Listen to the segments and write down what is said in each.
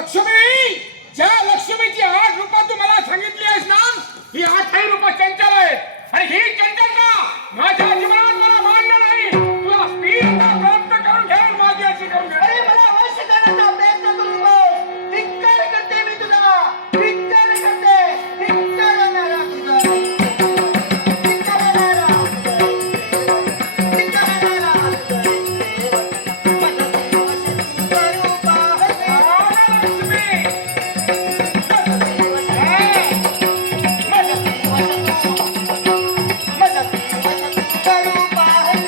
लक्ष्मी, ज्या लक्ष्मीची 8 रूपं तू मला सांगितली आहेस ना, ही 8ही रूपं चंचल आहेत आणि ही चंचलता माझ्या जीवनात मला मान्य नाही. तुला स्थिरता प्राप्त करून घेऊन माझी अशी करून घे. अरे मला वश करण्याचा प्रयत्न करू नको. धिक्कार करते मी तुझा, धिक्कार करते, धिक्कारणारा तुझा, धिक्कारणारा तुझा, धिक्कारणारा तुझा रूप आहे.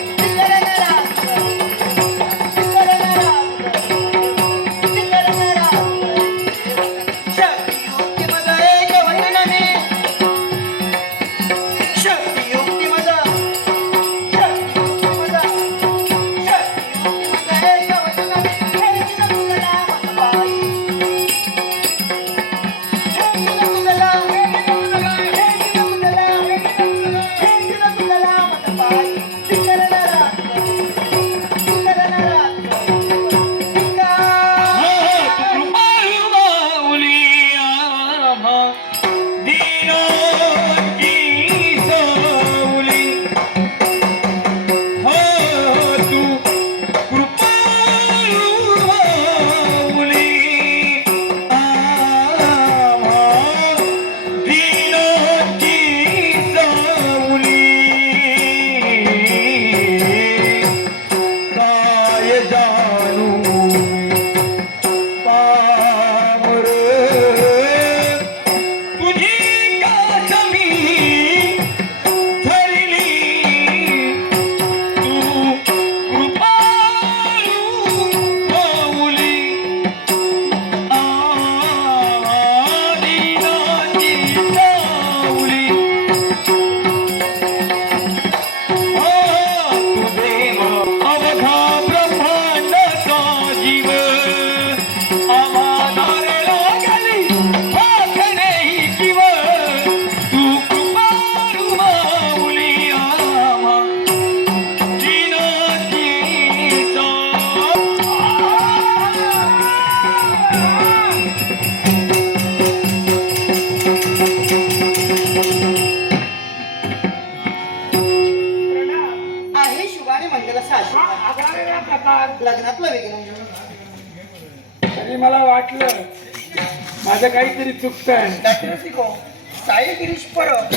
लग्नातलं वेगळं तरी मला वाटलं माझं काहीतरी चुकतंय. साई गिरीश परब